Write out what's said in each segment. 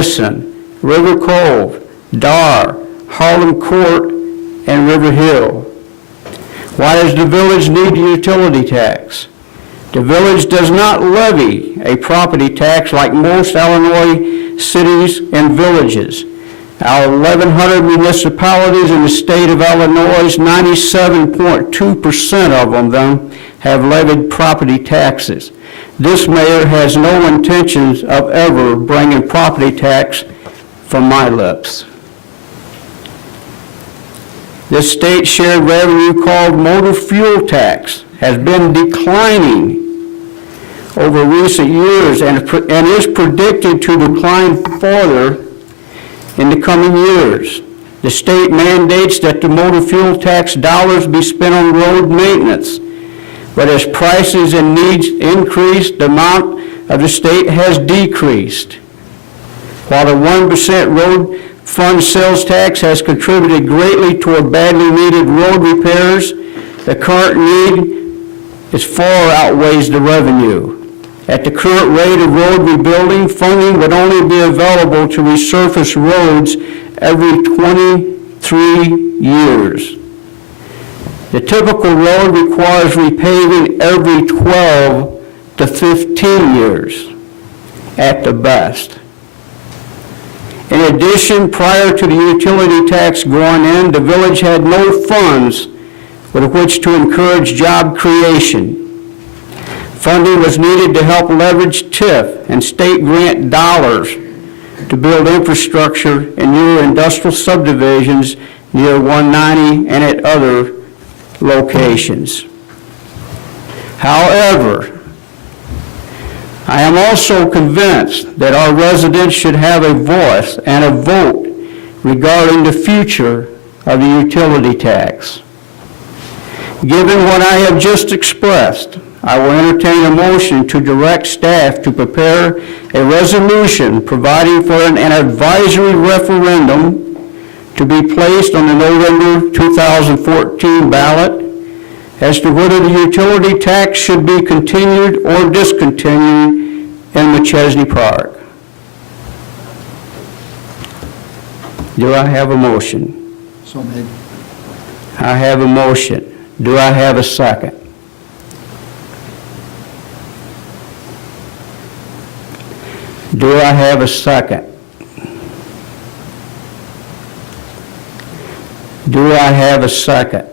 Madison, River Cove, Dar, Harlem Court, and River Hill. Why does the village need a utility tax? The village does not levy a property tax like most Illinois cities and villages. Our 1,100 municipalities in the state of Illinois, 97.2% of them have levied property taxes. This mayor has no intentions of ever bringing property tax from my lips. This state shared revenue called motor fuel tax has been declining over recent years and is predicted to decline further in the coming years. The state mandates that the motor fuel tax dollars be spent on road maintenance, but as prices and needs increase, the amount of the state has decreased. While the 1% road fund sales tax has contributed greatly toward badly needed road repairs, the current need far outweighs the revenue. At the current rate of road rebuilding, funding would only be available to resurface roads every 23 years. The typical road requires repaving every 12 to 15 years at the best. In addition, prior to the utility tax going in, the village had no funds with which to encourage job creation. Funding was needed to help leverage TIF and state grant dollars to build infrastructure in newer industrial subdivisions near 190 and at other locations. However, I am also convinced that our residents should have a voice and a vote regarding the future of the utility tax. Given what I have just expressed, I will entertain a motion to direct staff to prepare a resolution providing for an advisory referendum to be placed on the November 2014 ballot as to whether the utility tax should be continued or discontinued in McChesney Park. Do I have a motion? So made. I have a motion. Do I have a second? Do I have a second? Do I have a second?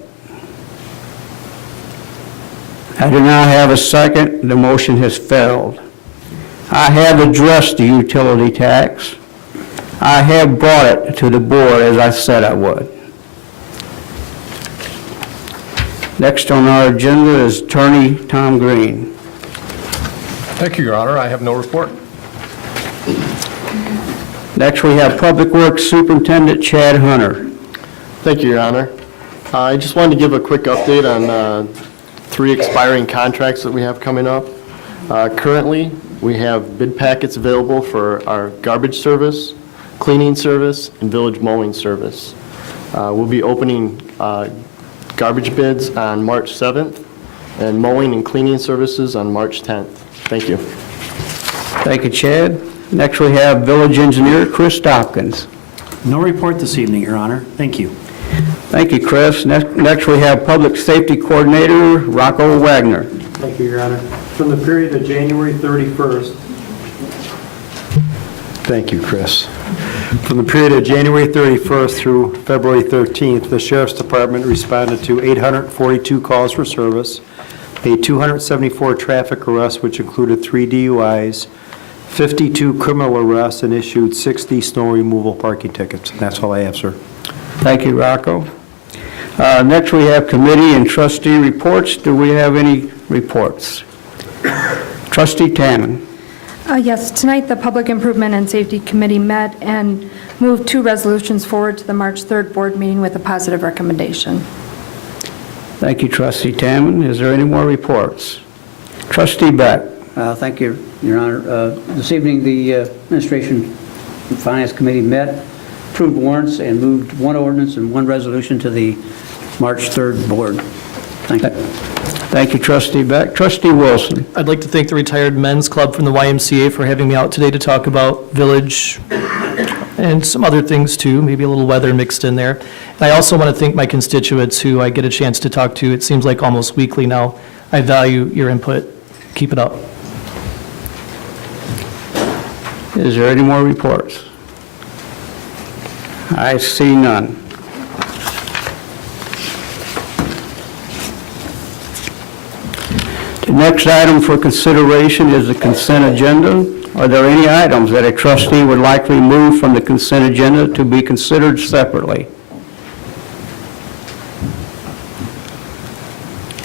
I do not have a second. The motion has failed. I have addressed the utility tax. I have brought it to the board as I said I would. Next on our agenda is Attorney Tom Green. Thank you, Your Honor. I have no report. Next we have Public Works Superintendent Chad Hunter. Thank you, Your Honor. I just wanted to give a quick update on 3 expiring contracts that we have coming up. Currently, we have bid packets available for our garbage service, cleaning service, and village mowing service. We'll be opening garbage bids on March 7th and mowing and cleaning services on March 10th. Thank you. Thank you, Chad. Next we have Village Engineer Chris Dopkins. No report this evening, Your Honor. Thank you. Thank you, Chris. Next we have Public Safety Coordinator Rocco Wagner. Thank you, Your Honor. From the period of January 31st. Thank you, Chris. From the period of January 31st through February 13th, the Sheriff's Department responded to 842 calls for service, made 274 traffic arrests, which included 3 DUIs, 52 criminal arrests, and issued 60 snow removal parking tickets. And that's all I have, sir. Thank you, Rocco. Next we have committee and trustee reports. Do we have any reports? Trustee Tannen. Yes, tonight the Public Improvement and Safety Committee met and moved 2 resolutions forward to the March 3rd board meeting with a positive recommendation. Thank you, Trustee Tannen. Is there any more reports? Trustee Beck. Thank you, Your Honor. This evening, the Administration and Finance Committee met, approved warrants, and moved 1 ordinance and 1 resolution to the March 3rd board. Thank you. Thank you, trustee Beck. Trustee Wilson. I'd like to thank the Retired Men's Club from the YMCA for having me out today to talk about Village and some other things too, maybe a little weather mixed in there. And I also want to thank my constituents who I get a chance to talk to, it seems like almost weekly now. I value your input. Keep it up. Is there any more reports? I see none. The next item for consideration is the consent agenda. Are there any items that a trustee would like to remove from the consent agenda to be considered separately?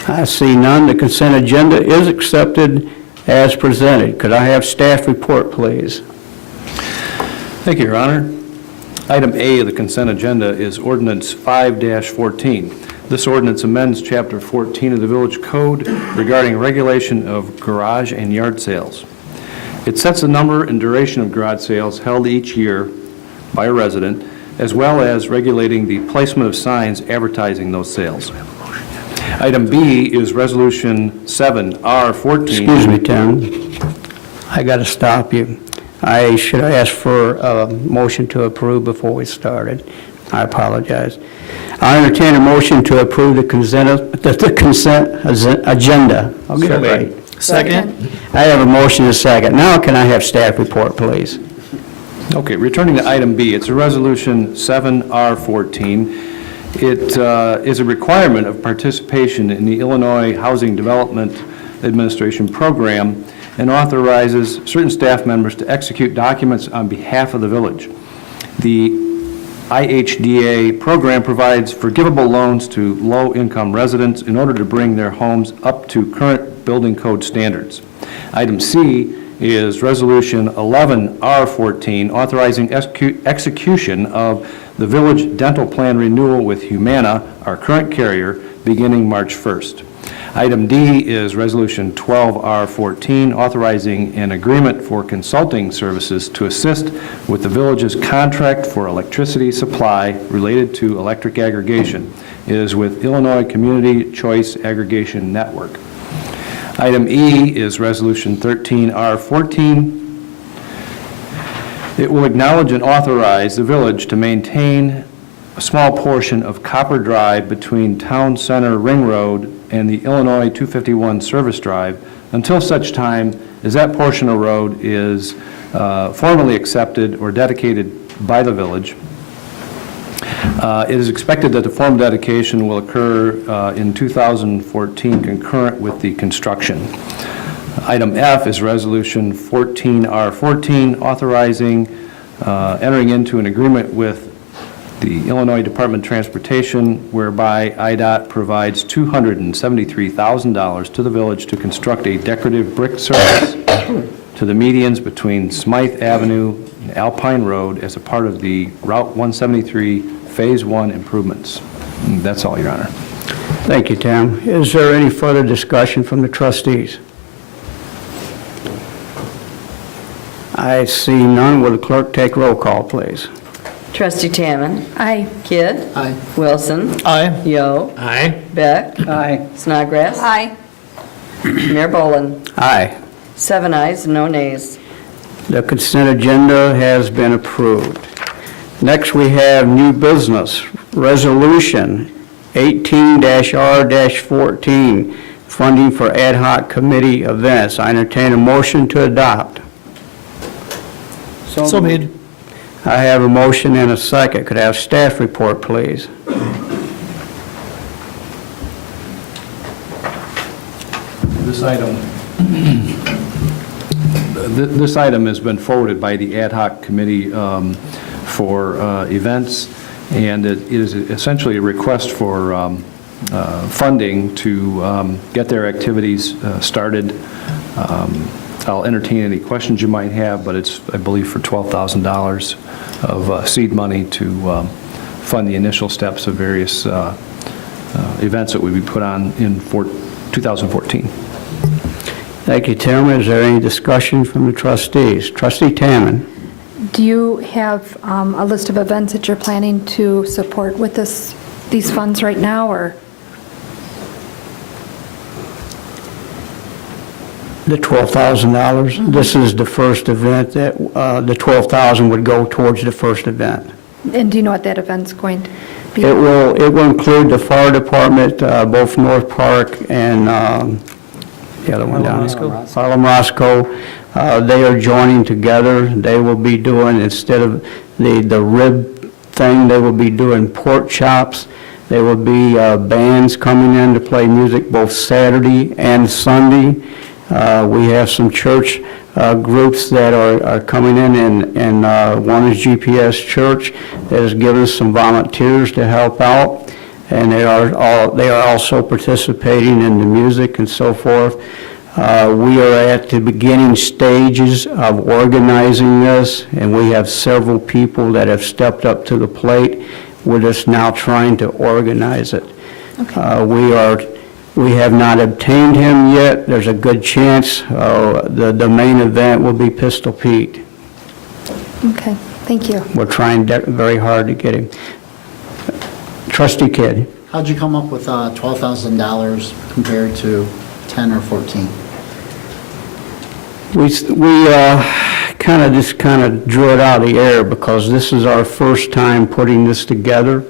I see none. The consent agenda is accepted as presented. Could I have staff report, please? Thank you, Your Honor. Item A of the consent agenda is Ordinance 5-14. This ordinance amends Chapter 14 of the Village Code regarding regulation of garage and yard sales. It sets the number and duration of garage sales held each year by a resident, as well as regulating the placement of signs advertising those sales. Item B is Resolution 7R14. Excuse me, Tim. I got to stop you. I should have asked for a motion to approve before we started. I apologize. I entertain a motion to approve the consent agenda. I'll get it right. Second. I have a motion and a second. Now can I have staff report, please? Okay, returning to item B, it's a Resolution 7R14. It is a requirement of participation in the Illinois Housing Development Administration program and authorizes certain staff members to execute documents on behalf of the village. The IHDA program provides forgivable loans to low-income residents in order to bring their homes up to current building code standards. Item C is Resolution 11R14, authorizing execution of the village dental plan renewal with Humana, our current carrier, beginning March 1st. Item D is Resolution 12R14, authorizing an agreement for consulting services to assist with the village's contract for electricity supply related to electric aggregation. It is with Illinois Community Choice Aggregation Network. Item E is Resolution 13R14. It will acknowledge and authorize the village to maintain a small portion of Copper Drive between Town Center Ring Road and the Illinois 251 Service Drive until such time as that portion of road is formally accepted or dedicated by the village. It is expected that the formal dedication will occur in 2014 concurrent with the construction. Item F is Resolution 14R14, authorizing entering into an agreement with the Illinois Department of Transportation whereby IDOT provides $273,000 to the village to construct a decorative brick surface to the medians between Smythe Avenue and Alpine Road as a part of the Route 173 Phase 1 improvements. And that's all, Your Honor. Thank you, Tim. Is there any further discussion from the trustees? I see none. Will the clerk take roll call, please? Trustee Tammon. Aye. Kidd. Aye. Wilson. Aye. Yo. Aye. Beck. Aye. Snodgrass. Aye. Mayor Boland. Aye. 7 ayes, no nays. The consent agenda has been approved. Next, we have new business, Resolution 18-R-14, funding for ad hoc committee events. I entertain a motion to adopt. So made. I have a motion and a second. Could I have staff report, please? This item has been forwarded by the ad hoc committee for events, and it is essentially a request for funding to get their activities started. I'll entertain any questions you might have, but it's, I believe, for $12,000 of seed money to fund the initial steps of various events that would be put on in 2014. Thank you, Tim. Is there any discussion from the trustees? Trustee Tammon. Do you have a list of events that you're planning to support with these funds right now, or? The $12,000, this is the first event that, the $12,000 would go towards the first event. And do you know what that event's going to be? It will include the fire department, both North Park and the other one down there. Harlem Roscoe. They are joining together. They will be doing, instead of the rib thing, they will be doing pork chops. There will be bands coming in to play music both Saturday and Sunday. We have some church groups that are coming in, and one is GPS Church that has given us some volunteers to help out, and they are also participating in the music and so forth. We are at the beginning stages of organizing this, and we have several people that have stepped up to the plate. We're just now trying to organize it. We have not obtained him yet. There's a good chance the main event will be Pistol Pete. Okay, thank you. We're trying very hard to get him. Trustee Kidd. How'd you come up with $12,000 compared to 10 or 14? We kind of drew it out of the air because this is our first time putting this together.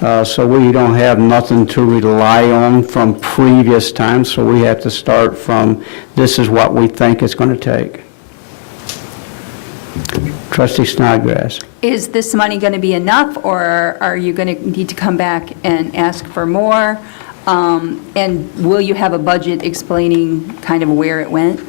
So we don't have nothing to rely on from previous times, so we have to start from, this is what we think it's going to take. Trustee Snodgrass. Is this money going to be enough, or are you going to need to come back and ask for more? And will you have a budget explaining kind of where it went?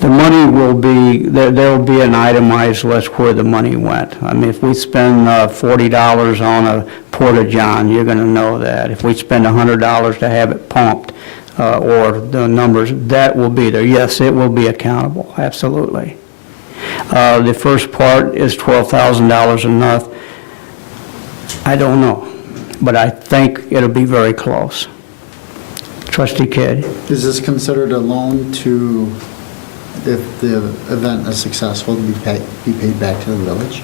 The money will be, there will be an itemized list where the money went. I mean, if we spend $40 on a Porta-John, you're going to know that. If we spend $100 to have it pumped, or the numbers, that will be there. Yes, it will be accountable, absolutely. The first part, is $12,000 enough? I don't know, but I think it'll be very close. Trustee Kidd. Is this considered a loan to, if the event is successful, to be paid back to the village?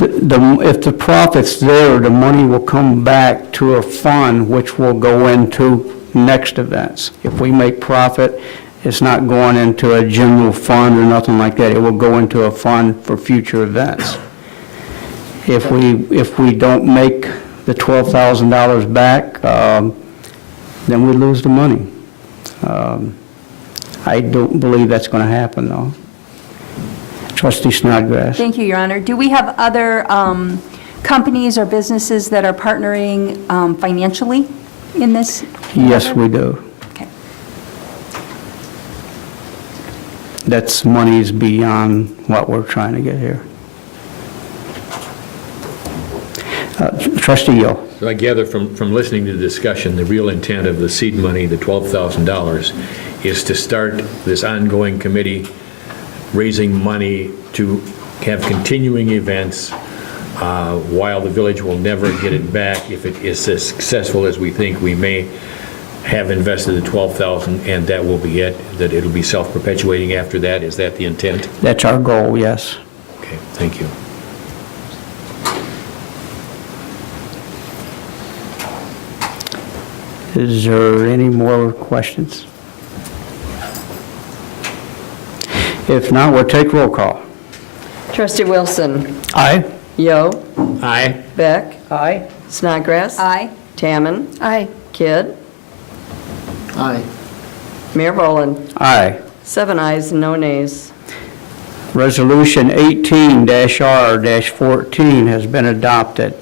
If the profit's there, the money will come back to a fund which will go into next events. If we make profit, it's not going into a general fund or nothing like that. It will go into a fund for future events. If we don't make the $12,000 back, then we lose the money. I don't believe that's going to happen, though. Trustee Snodgrass. Thank you, Your Honor. Do we have other companies or businesses that are partnering financially in this? Yes, we do. Okay. That's monies beyond what we're trying to get here. Trustee Yeo. So I gather from listening to the discussion, the real intent of the seed money, the $12,000, is to start this ongoing committee raising money to have continuing events while the village will never get it back. If it is as successful as we think, we may have invested the $12,000 and that will be it, that it'll be self-perpetuating after that. Is that the intent? That's our goal, yes. Okay, thank you. Is there any more questions? If not, we'll take roll call. Trustee Wilson. Aye. Yo. Aye. Beck. Aye. Snodgrass. Aye. Tamman. Aye. Kidd. Aye. Mayor Boland. Aye. 7 ayes, no nays. Resolution 18-R-14 has been adopted.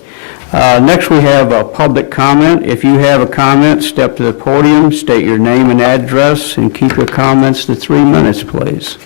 Next, we have a public comment. If you have a comment, step to the podium, state your name and address, and keep your comments to 3 minutes, please.